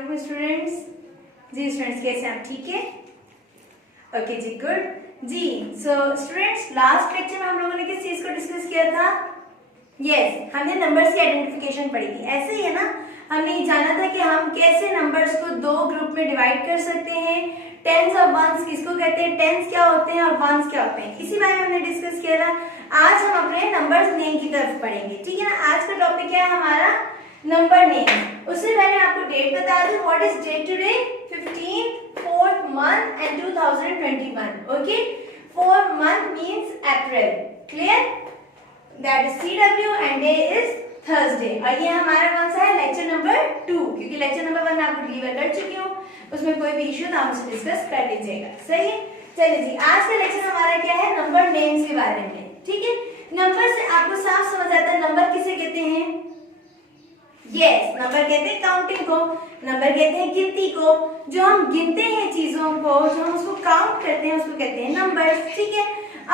वालेकुम स्टूडेंट्स। जी स्टूडेंट्स, कैसे हैं आप? ठीक है, ओके जी, गुड जी। सो स्टूडेंट्स, लास्ट लेक्चर में हम लोगों ने किस चीज को डिस्कस किया था? यस, हमने नंबर्स की आइडेंटिफिकेशन पढ़ी थी। ऐसे ही है ना, हमने ये जाना था कि हम कैसे नंबर्स को दो ग्रुप में डिवाइड कर सकते हैं। टेंस और वंस किसको कहते हैं, टेंस क्या होते हैं और वंस क्या होते हैं, इसी बारे में हमने डिस्कस किया था। आज हम अपने नंबर्स नेम की तरफ पढ़ेंगे, ठीक है ना। आज का टॉपिक है हमारा नंबर नेम। उससे पहले आपको डेट बता दूं, what is date today? 15th 4th month and 2021. Okay, 4th month means April, clear? That is CW and day is Thursday। और ये हमारा कौन सा है? लेक्चर नंबर 2, क्योंकि लेक्चर नंबर 1 मैं आपको डिलीवर कर चुकी हूँ, उसमें कोई भी इश्यू ना मुझसे डिस्कस कर लीजिएगा। सही है, चलिए जी। आज का लेक्चर हमारा क्या है? नंबर नेम्स के बारे में, ठीक है। नंबर से आपको साफ समझ आता है नंबर किसे कहते हैं। यस, नंबर कहते हैं काउंटिंग को, नंबर कहते हैं गिनती को। जो हम गिनते हैं चीजों को, जो हम उसको काउंट करते हैं, उसको कहते हैं नंबर्स, ठीक है।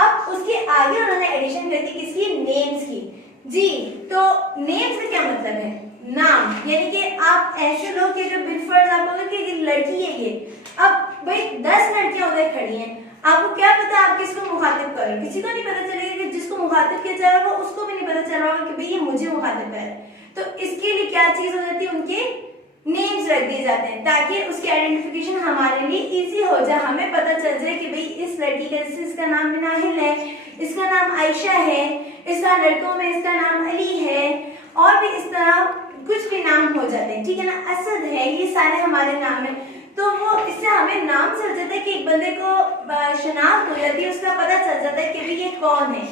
अब उसके आगे उन्होंने एडिशन कर दी किसकी? नेम्स की। जी, तो नेम्स का क्या मतलब है? नाम, यानी कि आप ऐसे लोग कि अगर बिफर्स आप बोलोगे कि ये लड़की है, ये अब भाई 10 लड़कियां उधर खड़ी हैं, आपको क्या पता आप किसको मुखातिब कर रहे हो? किसी को नहीं पता चलेगा कि जिसको मुखातिब किया जा रहा होगा उसको भी नहीं पता चल रहा होगा कि भाई ये मुझे मुखातिब कर रहा है। तो इसके लिए क्या चीज हो जाती है? उनके नेम्स रख दिए जाते हैं ताकि उसकी आइडेंटिफिकेशन हमारे लिए इजी हो जाए। हमें पता चल जाए कि भाई इस लड़की का, जैसे इसका नाम मिनाहिल है, इसका नाम आयशा है, इसका लड़कों में इसका नाम अली है, और भी इस तरह कुछ भी नाम हो जाते हैं, ठीक है ना। असद है, ये सारे हमारे नाम है। तो वो इससे हमें नाम चल जाता है कि एक बंदे को शनाख्त हो जाती है, उसका पता चल जाता है कि भाई ये कौन है।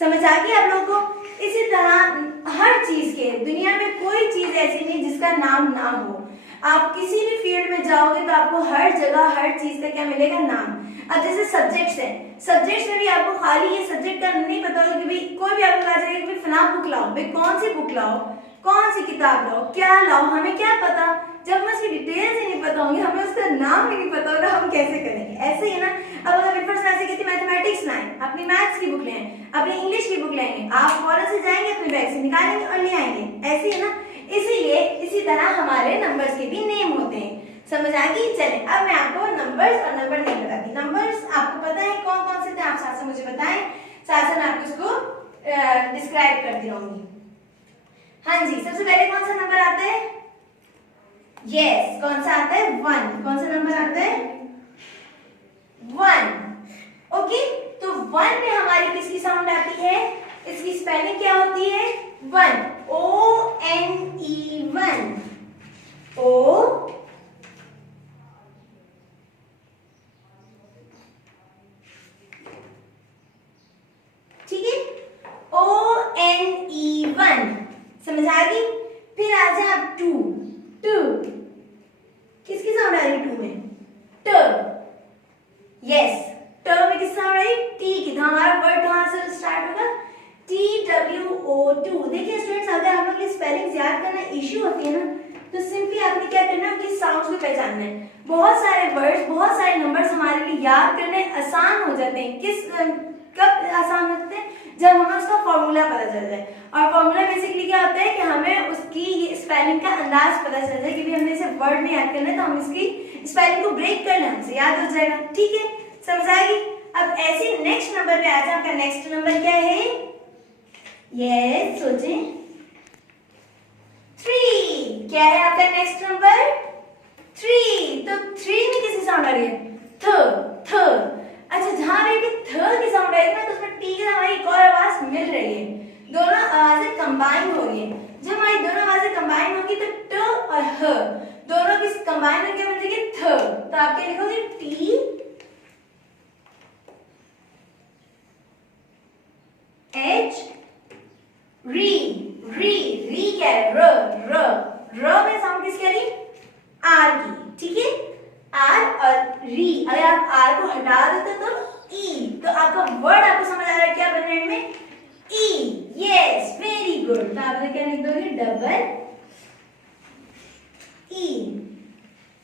समझ आ गई आप लोगों को? इसी तरह हर चीज के, दुनिया में कोई चीज ऐसी नहीं जिसका नाम ना हो। आप किसी भी फील्ड में जाओगे तो आपको हर जगह हर चीज का क्या मिलेगा? नाम। अब जैसे सब्जेक्ट्स हैं, सब्जेक्ट्स में भी आपको खाली ये सब्जेक्ट का नहीं पता होगा कि भाई कोई भी आपको कहा जाएगा कि भाई फलां बुक लाओ, भाई कौन सी बुक लाओ, कौन सी किताब लाओ, क्या लाओ, हमें क्या पता? जब हमें उसकी डिटेल्स ही नहीं पता होंगी, हमें उसका नाम ही नहीं पता होगा, हम कैसे करेंगे? ऐसे ही ना, अब अगर पेपर में ऐसे कहती मैथमेटिक्स लाएं, अपनी मैथ्स की बुक लें, अपनी इंग्लिश की बुक लेंगे, आप फौरन से जाएंगे अपने बैग से निकालेंगे और ले आएंगे, ऐसे ही ना। इसीलिए इसी तरह हमारे नंबर्स के भी नेम होते हैं। समझ आ गई? चले, अब मैं आपको नंबर्स और नंबर नेम बताती हूँ। नंबर्स आपको पता है कौन कौन से थे, आप साथ से मुझे बताएं, साथ साथ मैं आपको इसको डिस्क्राइब करती रहूंगी। हाँ जी, सबसे पहले कौन सा नंबर आता है? यस, कौन सा आता है? 1। कौन सा नंबर आता है? 1। ओके, तो 1 में हमारी किसकी साउंड आती है? इसकी स्पेलिंग क्या होती है? 1, O-N-E 1, O ठीक है, O-N-E 1। समझ आ गई? फिर आ जाए आप 2। 2 किसकी साउंड आ रही है? 2 में ट। यस, ट में किस साउंड आई? टी की। तो हमारा वर्ड कहां से स्टार्ट होगा? TWO2। देखिए स्टूडेंट्स, अगर आप लोग की स्पेलिंग याद करना इश्यू होती है ना, तो सिंपली आपने क्या करना है कि साउंड्स को पहचानना है। बहुत सारे वर्ड्स, बहुत सारे नंबर्स हमारे लिए याद करने आसान हो जाते हैं। कब आसान होते हैं? जब हमें उसका फॉर्मूला पता चल जाए। और फॉर्मूला बेसिकली क्या होता है कि हमें उसकी स्पेलिंग का अंदाज पता चल जाए कि भी हमने इसे वर्ड में याद करना है, तो हम इसकी स्पेलिंग को ब्रेक कर लें, हमसे याद हो जाएगा, ठीक है। समझ आएगी? अब ऐसे नेक्स्ट नंबर पे आ जाए। आपका नेक्स्ट नंबर क्या है? यस, सोचें। 3। क्या है आपका नेक्स्ट नंबर? 3। तो 3 में किसकी साउंड आ रही है? थ। थ। अच्छा, जहां भी थ की साउंड आएगी ना, तो उसमें टी की हमारी एक और आवाज मिल रही है, दोनों आवाजें कंबाइन हो रही है। जब हमारी दोनों आवाजें कंबाइन होगी तो ट और ह दोनों की कंबाइन होकर बन जाएगी थ। तो आप क्या लिखोगे? टी एच री। री, री क्या है? र। र, र में साउंड किसकी आ रही? आर की, ठीक है। आर और री, अगर आप आर को हटा देते तो ई, तो आपका वर्ड आपको समझ आ रहा है क्या बनने में? ई। Yes, very good. तो आप क्या लिख दोगे? Double E.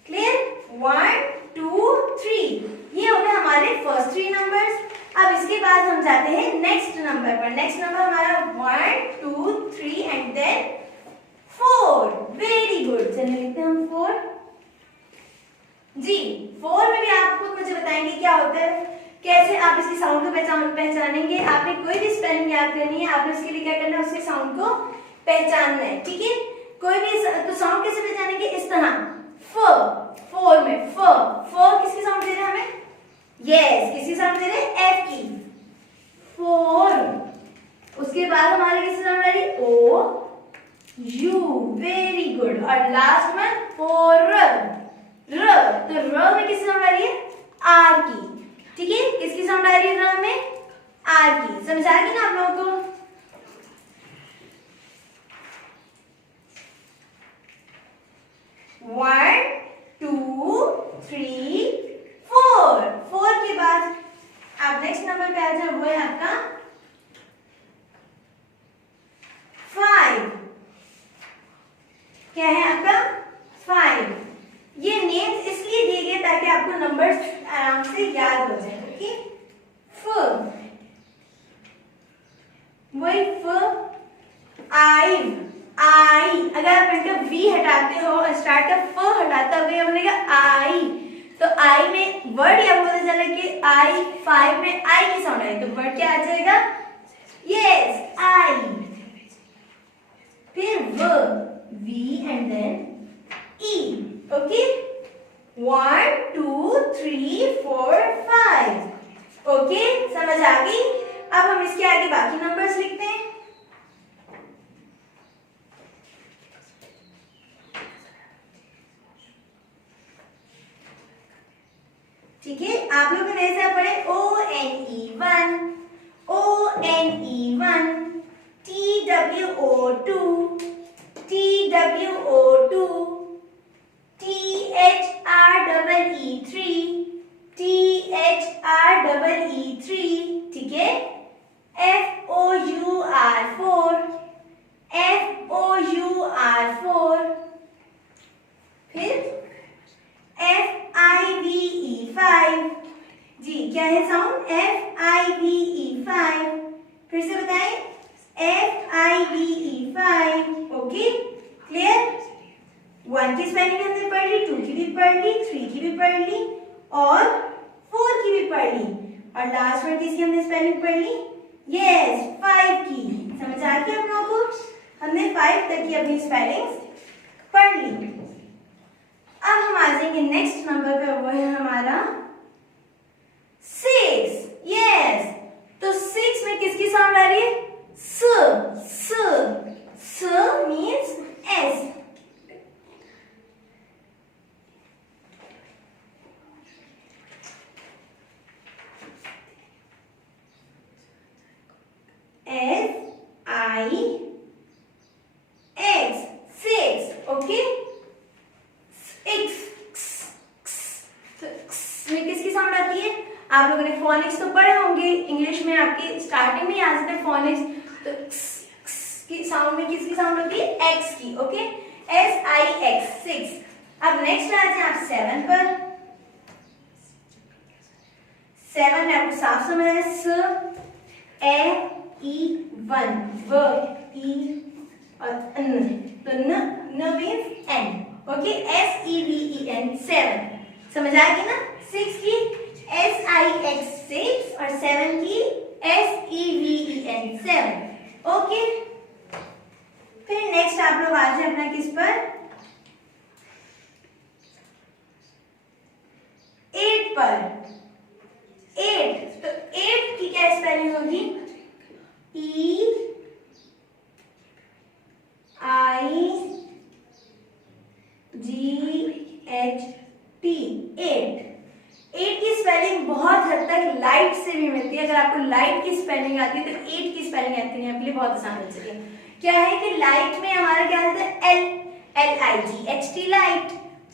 क्लियर? 1 2 3, ये हो गए हमारे फर्स्ट 3 नंबर्स। अब इसके बाद हम जाते हैं नेक्स्ट नंबर पर। नेक्स्ट नंबर हमारा 1 2 3 एंड देन 4। वेरी गुड, चलिए लिखते हैं हम 4। जी 4 में भी आप खुद मुझे बताएंगे क्या होता है, कैसे आप इसकी साउंड को पहचानेंगे। आपने कोई भी स्पेलिंग याद करनी है, आपने उसके लिए क्या करना है, उसके साउंड को पहचानना है, ठीक है। कोई भी तो साउंड कैसे पहचानेंगे, इस तरह फ, 4 में फ किसकी साउंड दे रहे हैं हमें, यस किसकी साउंड दे रहे हैं, एफ की, 4। उसके बाद हमारे किसकी साउंड आ रही है, ओ यू, वेरी गुड। और लास्ट में फोर, र, तो र में किसकी साउंड आ रही है, आर की, ठीक है। किसकी साउंड आ रही है र में, आर की। समझ आ गई ना आप लोगों को। One, to, three, four. 4 के बाद आप नेक्स्ट नंबर पे आ जाओ, वो है आपका 5। क्या है आपका 5। ये नेम्स इसलिए दिए गए ताकि आपको नंबर्स आराम से याद हो जाए, ओके। फ, वही फ, आई, अगर आप इनका वी हटाते हो और स्टार्ट का फ हटाते हो, ये बनेगा आई। तो आई में वर्ड ये आपको पता चला कि आई, 5 में आई की साउंड आई, तो वर्ड क्या आ जाएगा, यस आई। फिर V and then E, okay. 1, 2, 3, 4, 5, okay. समझ आ गई। अब हम इसके आगे बाकी नंबर्स लिखते हैं। ठीक है, आप लोग ने ऐसा पढ़े ONE1, ONE1, TWO2, TWO2, THREE3, THREE3, ठीक है। FOUR4, FOUR4, फिर FIVE5, जी क्या है साउंड, FIVE5। फिर से बताएं, FIVE5, ओके क्लियर। 1 की स्पेलिंग हमने पढ़ ली, 2 की भी पढ़ ली, 3 की भी पढ़ ली और 4 की भी पढ़ ली, और लास्ट में किसकी हमने स्पेलिंग पढ़ ली, यस 5 की। समझ आ गया आप लोगों को, हमने 5 तक की अपनी स्पेलिंग्स पढ़ ली। अब हम आ जाएंगे नेक्स्ट नंबर पे, वो है हमारा 6, यस। तो 6 में किसकी साउंड आ रही है, स मीन्स एस। SIX, 6, okay. में किसकी साउंड आती है, आप लोगों ने फोनिक्स तो पढ़े होंगे इंग्लिश में, आपकी स्टार्टिंग में आ जाते हैं फोनिक्स। तो की साउंड में किसकी साउंड होती है, एक्स की, ओके। SIX, 6। अब नेक्स्ट आ जाए आप 7 पर। 7 में आपको साफ समझ है, स ए ई 1, व ई और न, तो न मीन्स एन, ओके। SEVEN, 7। समझ आ गई ना। 6 की SIX, 6 और 7 की SEVEN, 7, ओके। फिर नेक्स्ट आप लोग आ जाए अपना किस पर, 8 पर। 8, तो 8 की क्या स्पेलिंग होगी, EIGHT, 8। 8 की स्पेलिंग बहुत हद तक लाइट से भी मिलती है। अगर आपको लाइट की स्पेलिंग आती है तो 8 की स्पेलिंग आती है, आपके लिए बहुत आसान हो चुकी है। क्या है कि लाइट में हमारा क्या होता है, LIGHT light.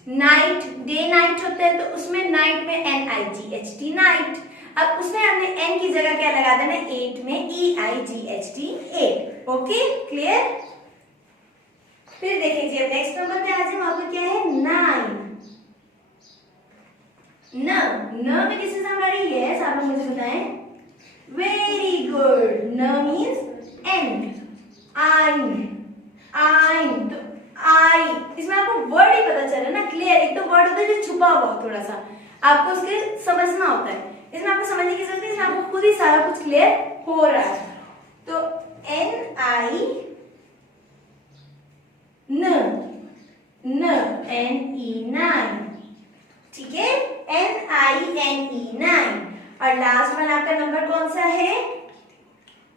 Night, day night होता है, तो उसमें नाइट में NIGHT नाइट। अब उसमें हमने n की जगह क्या लगा देना, 8 में EIGHT, 8, ओके क्लियर। फिर देखिए अब नेक्स्ट नंबर पे आ जाए, वहां पर क्या है, 9। न में किससे साउंड आ रही है, यस आप लोग मुझे बताएं, वेरी गुड। न मीन्स एंड, आइन, तो आई, इसमें आपको वर्ड ही पता चला ना, क्लियर, एक तो वर्ड होता है जो छुपा हुआ थोड़ा सा, आपको उसके समझना होता है, इसमें आपको समझने की जरूरत है, इसमें आपको खुद ही सारा कुछ क्लियर हो रहा है। तो NINE, ठीक है, NINE। और लास्ट वन आपका नंबर कौन सा है?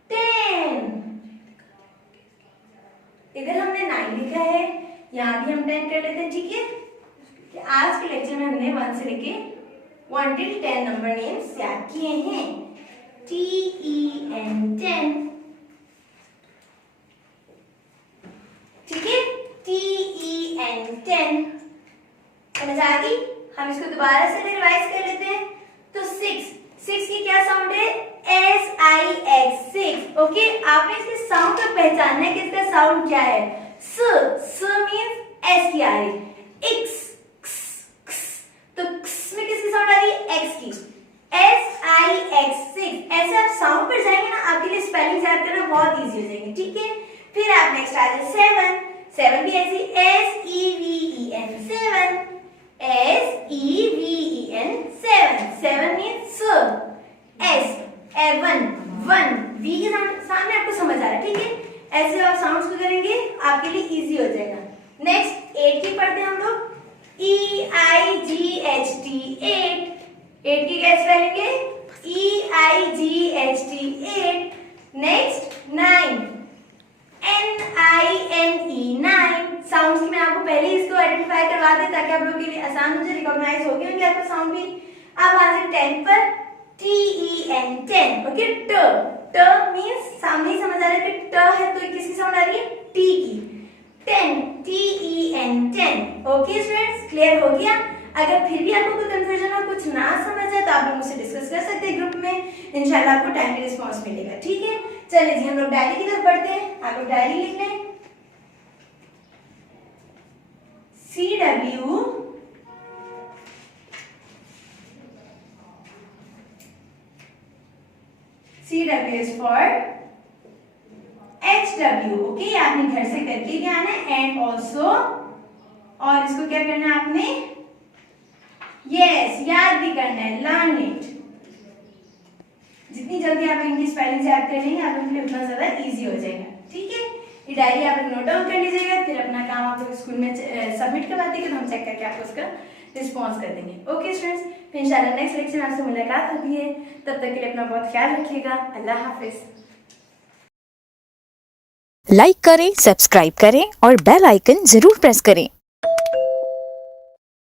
10। इधर हमने 9 लिखा है, यहाँ भी हम 10 कर लेते हैं, ठीक है। कि आज के लेक्चर में हमने 1 से लेके 1 till 10 नंबर नेम्स याद किए हैं। TEN 10, ठीक है, TEN 10 समझ आ गई। हम इसको दोबारा से रिवाइज कर लेते हैं। तो 6 की क्या साउंड है? SIX 6। ओके, आपने इसके साउंड को पहचानना है कि इसका साउंड क्या है। स मींस एस की आ रही, एक्स तो क्स में किसकी साउंड आ रही है? एक्स की। SIX 6। ऐसे आप साउंड पर जाएंगे ना, आपके लिए स्पेलिंग याद करना बहुत इजी हो जाएंगे, ठीक है। फिर आप नेक्स्ट आ जाए 7 भी ऐसी SEVEN 7, SEVEN 7 means S, even 1 V के सामने आपको समझ आ रहा है, ठीक है। ऐसे आप साउंड्स को करेंगे, आपके लिए इजी हो जाएगा। नेक्स्ट 8 की पढ़ते हैं हम लोग, EIGHT 8 की क्या स्पेलिंग है? EIGHT 8। Next 9 NINE 9। साउंड्स की मैं आपको पहले ही इसको आइडेंटिफाई करवा दें ताकि आप लोगों के लिए आसान हो जाए, रिकॉग्नाइज हो गए होंगे आपको साउंड भी। अब आ जाए 10 पर, TEN 10। ओके, ट मींस सामने ही समझ आ रहा है कि ट है तो किसकी साउंड आ रही है? टी की। 10 TEN 10। ओके स्टूडेंट्स, क्लियर हो गया? अगर फिर भी आपको कोई कंफ्यूजन हो, कुछ ना समझ आए तो आप लोग मुझसे डिस्कस कर सकते हैं ग्रुप में, इंशाल्लाह आपको टाइमली रिस्पांस मिलेगा, ठीक है। चलिए जी, हम लोग डायरी की तरफ बढ़ते हैं। आप लोग डायरी लिख लें। CW is for HW। Okay, आपने घर से करके क्या आना है, एंड ऑल्सो, और इसको क्या करना है आपने? यस, याद भी करना है, लर्न इट। जितनी जल्दी आप इनकी स्पेलिंग याद कर लेंगे आप लोगों के लिए उतना ज्यादा इजी हो जाएगा, ठीक है। ये डायरी आप लोग नोट डाउन कर लीजिएगा, फिर अपना काम आप लोग स्कूल में सबमिट करवा देंगे, तो हम चेक करके आपको उसका रिस्पॉन्स कर देंगे। ओके स्टूडेंट्स, फिर इंशाल्लाह नेक्स्ट लेक्चर में आपसे मुलाकात होती है। तब तक के लिए अपना बहुत ख्याल रखिएगा। अल्लाह हाफिज। लाइक करें, सब्सक्राइब करें और बेल आइकन जरूर प्रेस करें।